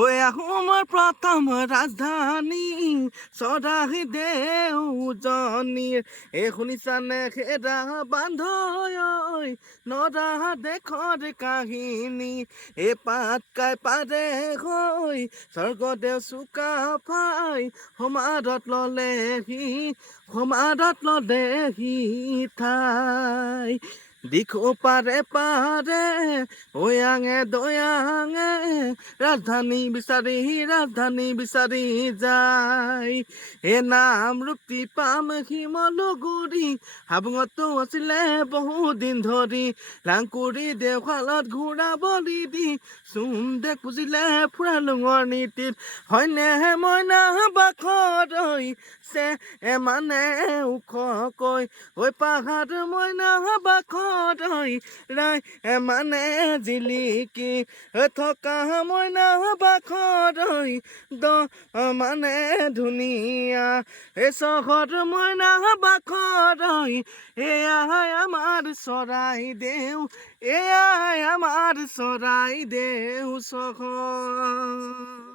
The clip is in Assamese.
ঐ আহোমৰ প্ৰথম ৰাজধানী চৰাহী দেউজনী শুনিছানে খেদা বান্ধ ঐ নৰা দেশৰ কাহিনী পাতকাই পাৰে হৈ স্বৰ্গদেউ চুকাফাই সমাদত ললেহি ঠাই দিখো পাৰে পাৰে ঐয়াঙে দয়াঙে ৰাজধানী বিচাৰি যায় নাম ৰূপটি পাম শিমলুগুৰি হাবুঙতো আছিলে বহুদিন ধৰি লাংকুৰি দেওশালত ঘূৰা বলি দি চুমদেক পুজিলে ফুৰালুঙৰ নীতিত হয়নে মইনা বাখৰ চে মানে ওখকৈ পাহাৰ মইনা বাখৰ ৰাই মানে জিলিকি থকা মইনা বাখৰ মানে ধুনীয়া চহৰ মইনা বাখৰ এয়াই আমাৰ চৰাইদেউ এয়াই আমাৰ চৰাইদেউ চহৰ।